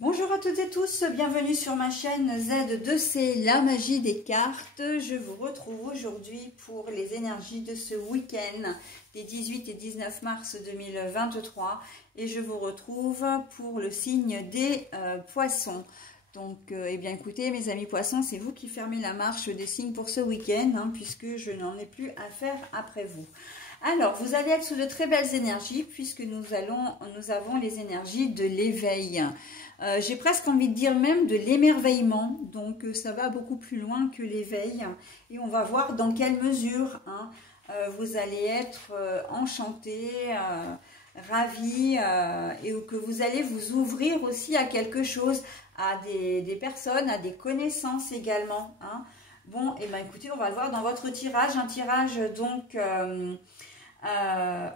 Bonjour à toutes et tous, bienvenue sur ma chaîne Z2C, la magie des cartes. Je vous retrouve aujourd'hui pour les énergies de ce week-end des 18 et 19 mars 2023 et je vous retrouve pour le signe des poissons. Donc, eh bien écoutez mes amis poissons, c'est vous qui fermez la marche des signes pour ce week-end puisque je n'en ai plus à faire après vous. Alors, vous allez être sous de très belles énergies puisque nous avons les énergies de l'éveil. J'ai presque envie de dire même de l'émerveillement. Donc, ça va beaucoup plus loin que l'éveil. Et on va voir dans quelle mesure vous allez être enchanté, ravi et que vous allez vous ouvrir aussi à quelque chose, à des personnes, à des connaissances également. Bon, et bien écoutez, on va le voir dans votre tirage. Un tirage donc...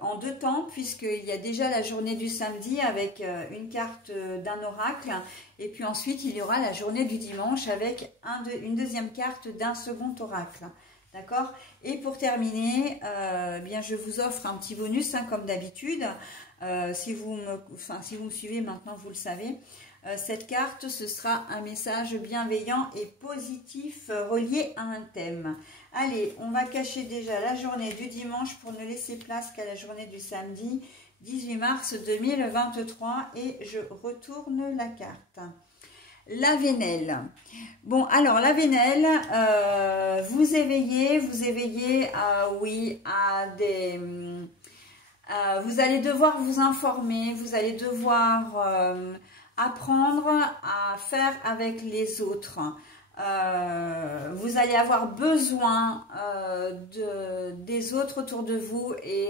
en deux temps, puisqu'il y a déjà la journée du samedi avec une carte d'un oracle et puis ensuite il y aura la journée du dimanche avec une deuxième carte d'un second oracle, d'accord. Et pour terminer, bien je vous offre un petit bonus comme d'habitude. Si vous me suivez maintenant, vous le savez. Cette carte, ce sera un message bienveillant et positif relié à un thème. Allez, on va cacher déjà la journée du dimanche pour ne laisser place qu'à la journée du samedi 18 mars 2023 et je retourne la carte. La Vénelle. Bon, alors la Vénelle, vous éveillez à des... vous allez devoir vous informer, vous allez devoir... apprendre à faire avec les autres. Vous allez avoir besoin des autres autour de vous et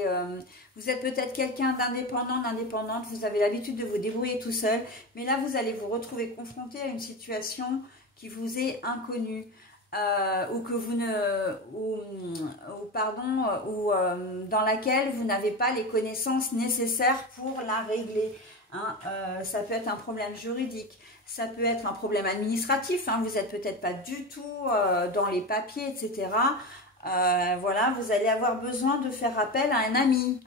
vous êtes peut-être quelqu'un d'indépendante, vous avez l'habitude de vous débrouiller tout seul, mais là vous allez vous retrouver confronté à une situation qui vous est inconnue. Ou que vous dans laquelle vous n'avez pas les connaissances nécessaires pour la régler. Ça peut être un problème juridique, ça peut être un problème administratif, vous n'êtes peut-être pas du tout dans les papiers, etc. Voilà, vous allez avoir besoin de faire appel à un ami,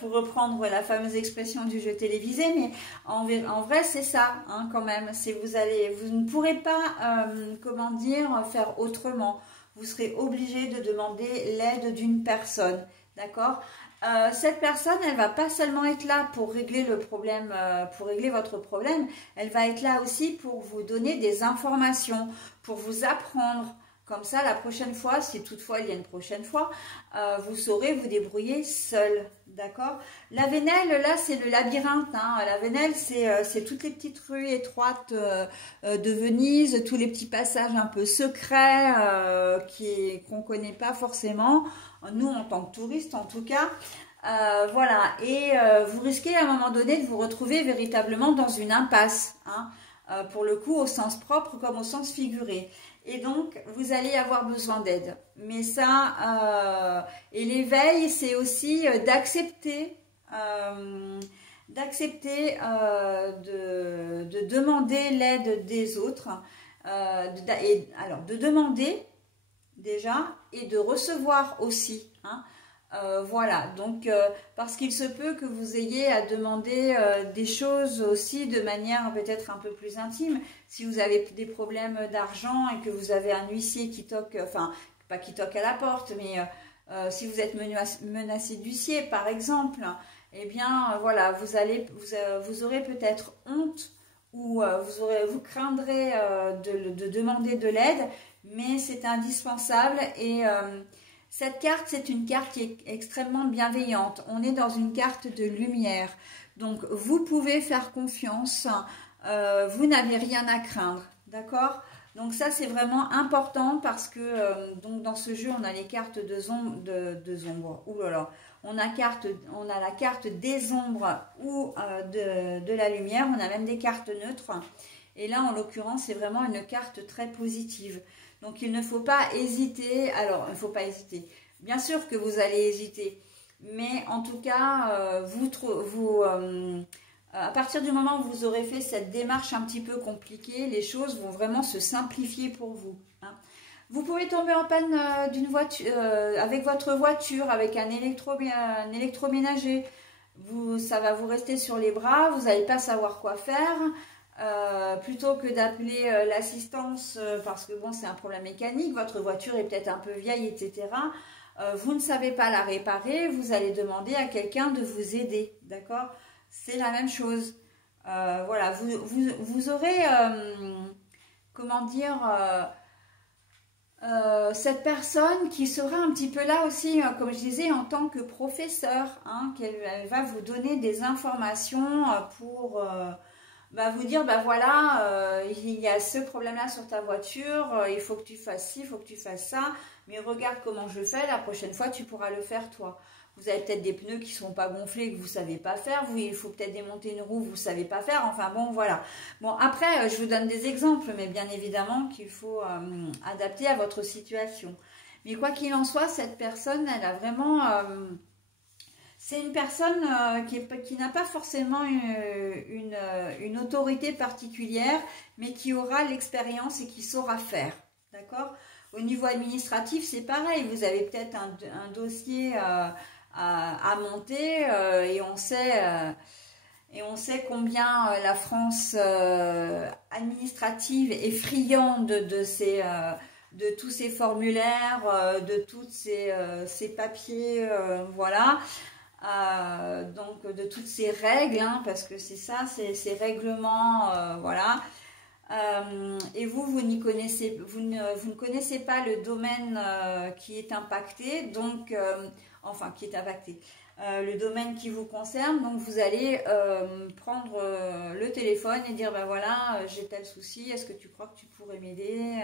pour reprendre la fameuse expression du jeu télévisé, mais en vrai c'est ça, quand même. Vous ne pourrez pas, comment dire, faire autrement. Vous serez obligé de demander l'aide d'une personne, d'accord? Cette personne, elle va pas seulement être là pour régler le problème, pour régler votre problème, elle va être là aussi pour vous donner des informations, pour vous apprendre. Comme ça, la prochaine fois, si toutefois il y a une prochaine fois, vous saurez vous débrouiller seul, d'accord? La Vénelle, là, c'est le labyrinthe. La Vénelle, c'est toutes les petites rues étroites de Venise, tous les petits passages un peu secrets qu'on ne connaît pas forcément, nous en tant que touristes en tout cas. Voilà, et vous risquez à un moment donné de vous retrouver véritablement dans une impasse, pour le coup au sens propre comme au sens figuré. Et donc, vous allez avoir besoin d'aide. Mais ça, et l'éveil, c'est aussi d'accepter, de demander l'aide des autres. Alors, de demander déjà et de recevoir aussi. Voilà, donc parce qu'il se peut que vous ayez à demander des choses aussi de manière peut-être un peu plus intime. Si vous avez des problèmes d'argent et que vous avez un huissier qui toque, enfin pas qui toque à la porte, mais si vous êtes menacé d'huissier par exemple, eh bien voilà, vous aurez peut-être honte ou vous craindrez de demander de l'aide, mais c'est indispensable et... cette carte, c'est une carte qui est extrêmement bienveillante. On est dans une carte de lumière. Donc, vous pouvez faire confiance. Vous n'avez rien à craindre. D'accord? Donc, ça, c'est vraiment important parce que donc dans ce jeu, on a les cartes de ombres. Ouh là là. On a la carte des ombres ou de la lumière. On a même des cartes neutres. Et là, en l'occurrence, c'est vraiment une carte très positive. Donc, il ne faut pas hésiter. Alors, il ne faut pas hésiter. Bien sûr que vous allez hésiter. Mais en tout cas, à partir du moment où vous aurez fait cette démarche un petit peu compliquée, les choses vont vraiment se simplifier pour vous. Vous pouvez tomber en panne d'une voiture, avec votre voiture, avec un électroménager. ça va vous rester sur les bras, vous n'allez pas savoir quoi faire. Plutôt que d'appeler l'assistance parce que bon, c'est un problème mécanique, votre voiture est peut-être un peu vieille, etc. Vous ne savez pas la réparer, vous allez demander à quelqu'un de vous aider, d'accord? C'est la même chose. Voilà, vous aurez, comment dire, cette personne qui sera un petit peu là aussi, comme je disais, en tant que professeur, hein, qu'elle va vous donner des informations pour vous dire, voilà, il y a ce problème-là sur ta voiture, il faut que tu fasses ci, il faut que tu fasses ça, mais regarde comment je fais, la prochaine fois tu pourras le faire toi. Vous avez peut-être des pneus qui ne sont pas gonflés, que vous ne savez pas faire, il faut peut-être démonter une roue, vous ne savez pas faire, enfin bon, voilà. Bon, après, je vous donne des exemples, mais bien évidemment qu'il faut adapter à votre situation. Mais quoi qu'il en soit, cette personne, elle a vraiment... c'est une personne qui n'a pas forcément une autorité particulière, mais qui aura l'expérience et qui saura faire. D'accord? Au niveau administratif, c'est pareil. Vous avez peut-être un dossier à monter et on sait combien la France administrative est friande de tous ces formulaires, de tous ces papiers, voilà. Donc de toutes ces règles, hein, parce que c'est ça, ces règlements, voilà. Et vous ne connaissez pas le domaine qui est impacté, donc enfin qui est impacté, le domaine qui vous concerne. Donc vous allez prendre le téléphone et dire ben voilà, j'ai tel souci, est-ce que tu crois que tu pourrais m'aider,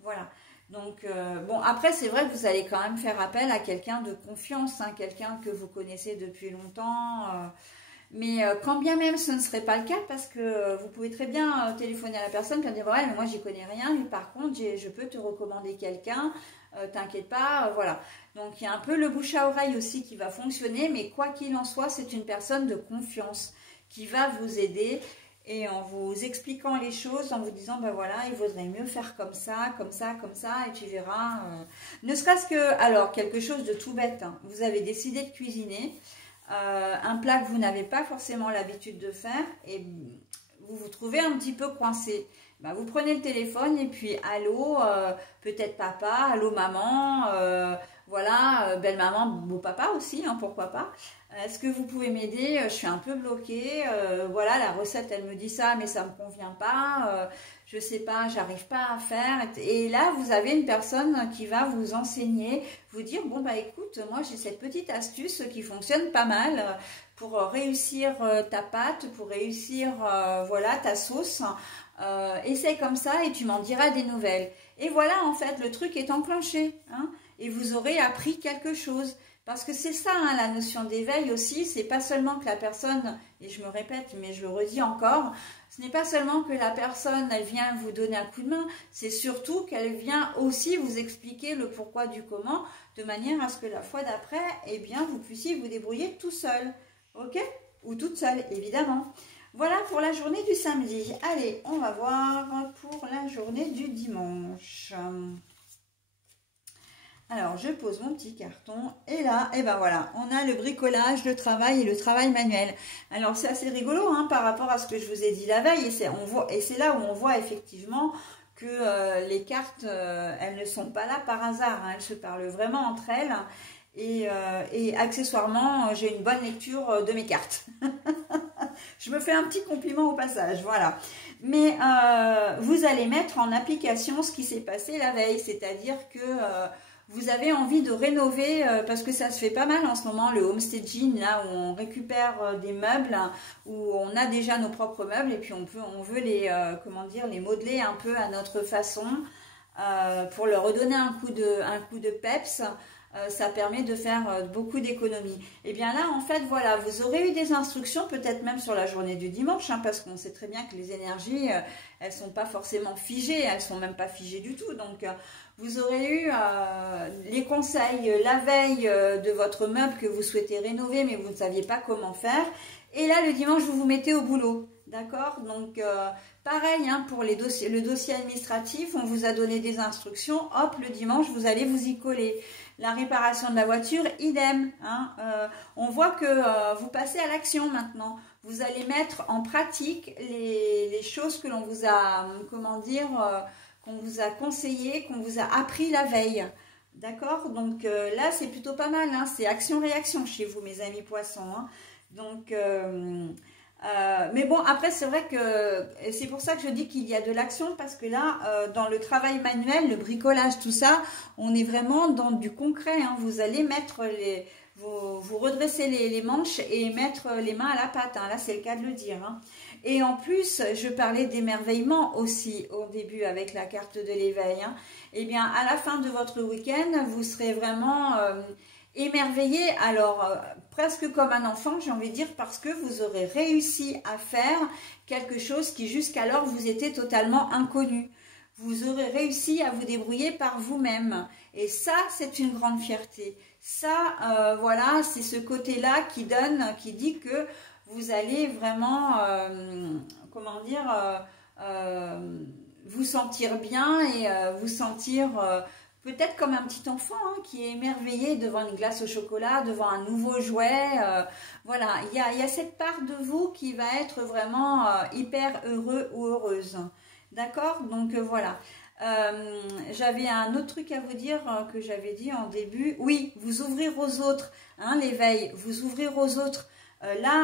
voilà. Donc, bon, après, c'est vrai que vous allez quand même faire appel à quelqu'un de confiance, hein, quelqu'un que vous connaissez depuis longtemps. Mais quand bien même ce ne serait pas le cas, parce que vous pouvez très bien téléphoner à la personne et dire ouais, mais moi, j'y connais rien, mais par contre, je peux te recommander quelqu'un, t'inquiète pas, voilà. Donc, il y a un peu le bouche à oreille aussi qui va fonctionner, mais quoi qu'il en soit, c'est une personne de confiance qui va vous aider. Et en vous expliquant les choses, en vous disant, ben voilà, il vaudrait mieux faire comme ça, comme ça, comme ça, et tu verras. Ne serait-ce que, alors, quelque chose de tout bête, hein. Vous avez décidé de cuisiner un plat que vous n'avez pas forcément l'habitude de faire, et vous vous trouvez un petit peu coincé. Ben, vous prenez le téléphone, et puis, allô, peut-être papa, allô maman, voilà, belle maman, beau papa aussi, hein, pourquoi pas. Est-ce que vous pouvez m'aider? Je suis un peu bloquée. Voilà, la recette, elle me dit ça, mais ça ne me convient pas. Je ne sais pas, j'arrive pas à faire. Et là, vous avez une personne qui va vous enseigner, vous dire, bon, bah écoute, moi, j'ai cette petite astuce qui fonctionne pas mal pour réussir ta pâte, pour réussir, voilà, ta sauce. Essaye comme ça et tu m'en diras des nouvelles. Et voilà, en fait, le truc est enclenché, hein, et vous aurez appris quelque chose. Parce que c'est ça, hein, la notion d'éveil aussi, c'est pas seulement que la personne, et je me répète, mais je le redis encore, ce n'est pas seulement que la personne, elle vient vous donner un coup de main, c'est surtout qu'elle vient aussi vous expliquer le pourquoi du comment, de manière à ce que la fois d'après, eh bien, vous puissiez vous débrouiller tout seul, ok? Ou toute seule, évidemment. Voilà pour la journée du samedi. Allez, on va voir pour la journée du dimanche. Alors, je pose mon petit carton et là, et ben voilà, on a le bricolage, le travail et le travail manuel. Alors, c'est assez rigolo hein, par rapport à ce que je vous ai dit la veille et c'est là où on voit effectivement que les cartes, elles ne sont pas là par hasard, hein, elles se parlent vraiment entre elles et accessoirement, j'ai une bonne lecture de mes cartes. Je me fais un petit compliment au passage, voilà. Mais vous allez mettre en application ce qui s'est passé la veille, c'est-à-dire que... vous avez envie de rénover, parce que ça se fait pas mal en ce moment, le homestaging, là où on récupère des meubles, hein, où on a déjà nos propres meubles et puis on veut les, comment dire, les modeler un peu à notre façon pour leur redonner un coup de peps. Ça permet de faire beaucoup d'économies. Et bien là, en fait, voilà, vous aurez eu des instructions, peut-être même sur la journée du dimanche, hein, parce qu'on sait très bien que les énergies, elles sont pas forcément figées, elles sont même pas figées du tout. Donc, vous aurez eu les conseils la veille de votre meuble que vous souhaitez rénover, mais vous ne saviez pas comment faire. Et là, le dimanche, vous vous mettez au boulot. D'accord? Donc, pareil, hein, pour le dossier administratif, on vous a donné des instructions. Hop, le dimanche, vous allez vous y coller. La réparation de la voiture, idem. Hein. On voit que vous passez à l'action maintenant. Vous allez mettre en pratique les choses que l'on vous a, comment dire, qu'on vous a conseillé, qu'on vous a appris la veille. D'accord? Donc là, c'est plutôt pas mal. Hein. C'est action-réaction chez vous, mes amis poissons. Hein. Donc... mais bon, après, c'est vrai que c'est pour ça que je dis qu'il y a de l'action, parce que là, dans le travail manuel, le bricolage, tout ça, on est vraiment dans du concret. Hein. Vous allez mettre vous redressez les manches et mettre les mains à la pâte. Hein. Là, c'est le cas de le dire. Hein. Et en plus, je parlais d'émerveillement aussi au début avec la carte de l'éveil. Hein. Eh bien, à la fin de votre week-end, vous serez vraiment... émerveillé, alors presque comme un enfant, j'ai envie de dire, parce que vous aurez réussi à faire quelque chose qui jusqu'alors vous était totalement inconnu. Vous aurez réussi à vous débrouiller par vous-même. Et ça, c'est une grande fierté. Ça, voilà, c'est ce côté-là qui donne, qui dit que vous allez vraiment, comment dire, vous sentir bien et vous sentir... peut-être comme un petit enfant hein, qui est émerveillé devant une glace au chocolat, devant un nouveau jouet. Voilà, il y a cette part de vous qui va être vraiment hyper heureux ou heureuse. D'accord? Donc voilà. J'avais un autre truc à vous dire que j'avais dit en début. Oui, vous ouvrir aux autres, hein, l'éveil, vous ouvrir aux autres. Là,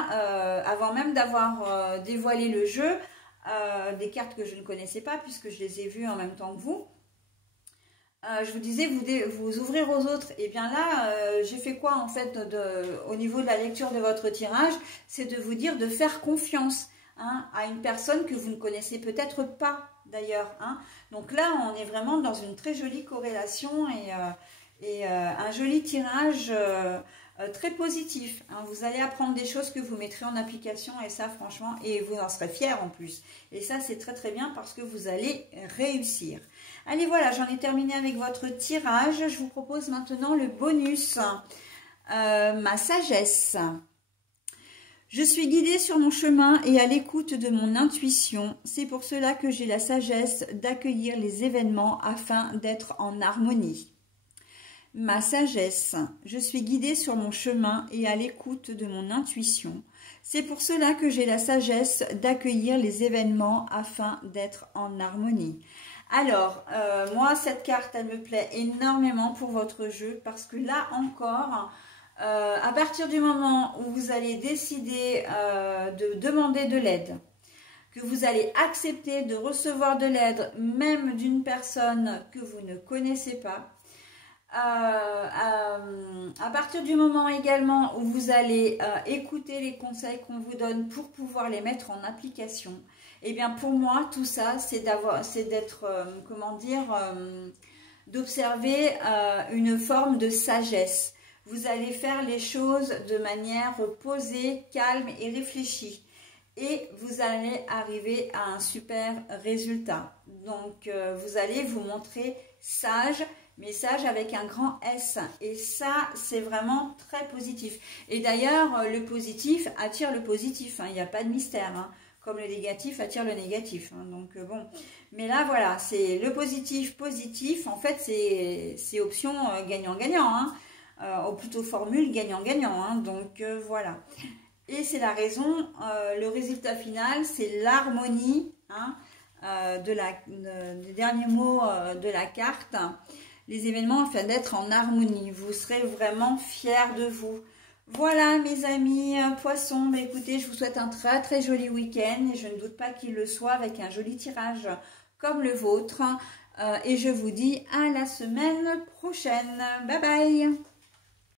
avant même d'avoir dévoilé le jeu, des cartes que je ne connaissais pas puisque je les ai vues en même temps que vous. Je vous disais, vous ouvrir aux autres. Et bien là, j'ai fait quoi en fait au niveau de la lecture de votre tirage? C'est de vous dire de faire confiance hein, à une personne que vous ne connaissez peut-être pas d'ailleurs. Hein. Donc là, on est vraiment dans une très jolie corrélation et un joli tirage très positif. Hein. Vous allez apprendre des choses que vous mettrez en application et ça franchement, et vous en serez fiers en plus. Et ça, c'est très très bien parce que vous allez réussir. Allez, voilà, j'en ai terminé avec votre tirage. Je vous propose maintenant le bonus, ma sagesse. Je suis guidée sur mon chemin et à l'écoute de mon intuition. C'est pour cela que j'ai la sagesse d'accueillir les événements afin d'être en harmonie. Ma sagesse. Je suis guidée sur mon chemin et à l'écoute de mon intuition. C'est pour cela que j'ai la sagesse d'accueillir les événements afin d'être en harmonie. Alors, moi, cette carte, elle me plaît énormément pour votre jeu parce que là encore, à partir du moment où vous allez décider de demander de l'aide, que vous allez accepter de recevoir de l'aide, même d'une personne que vous ne connaissez pas, à partir du moment également où vous allez écouter les conseils qu'on vous donne pour pouvoir les mettre en application, et bien pour moi tout ça c'est d'être comment dire, d'observer une forme de sagesse. Vous allez faire les choses de manière posée, calme et réfléchie et vous allez arriver à un super résultat. Donc vous allez vous montrer sage, mais sage avec un grand S. Et ça, c'est vraiment très positif. Et d'ailleurs, le positif attire le positif. Hein, il n'y a pas de mystère. Hein, comme le négatif attire le négatif. Hein, donc bon. Mais là, voilà, c'est le positif, positif. En fait, c'est option gagnant-gagnant. Hein, ou plutôt formule gagnant-gagnant. Hein, donc voilà. Et c'est la raison, le résultat final, c'est l'harmonie hein, des derniers mots de la carte. Les événements afin d'être en harmonie. Vous serez vraiment fiers de vous. Voilà mes amis poissons. Mais écoutez, je vous souhaite un très très joli week-end. Et je ne doute pas qu'il le soit avec un joli tirage comme le vôtre. Et je vous dis à la semaine prochaine. Bye bye.